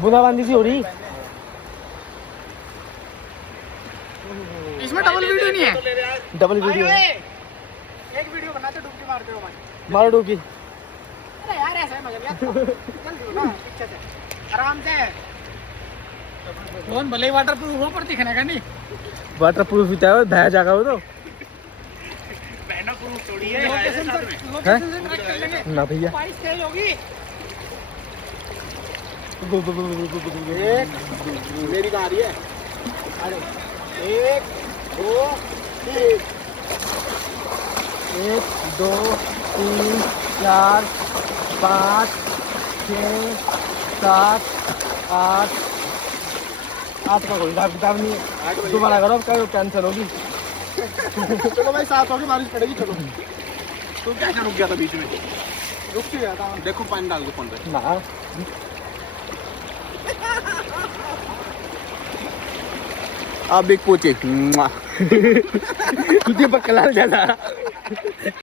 बूंदाबांदी सी हो रही। इसमें डबल वीडियो नहीं है। डबल वीडियो है। एक वीडियो बनाते डुबकी मारते हो भाई। मारो डुबकी। अरे यार ऐसा है मगर यार जल्दी हो ना पीछे से आराम से। फोन भले ही वाटर प्रूफ हो पर दिखने का नहीं। वाटर प्रूफ ही था भैया जागा वो तो बहना प्रूफ थोड़ी है। लोकेशन से ट्रैक कर लेंगे ना भैया। बारिश तेज होगी। एक मेरी कहाँ आ रही है? अरे 1 2 3 1 2 3 4 5 6 7 8 8 का कोई किताब नहीं है। दोबारा करो अब कल कैंसिल होगी। चलो भाई 7 होगी बारिश पड़ेगी। चलो तू कैसे रुक गया था बीच में? रुक गया था। देखो पानी डाल दो फोन पे ना आप एक पूछे दीपक कलाल जैसा।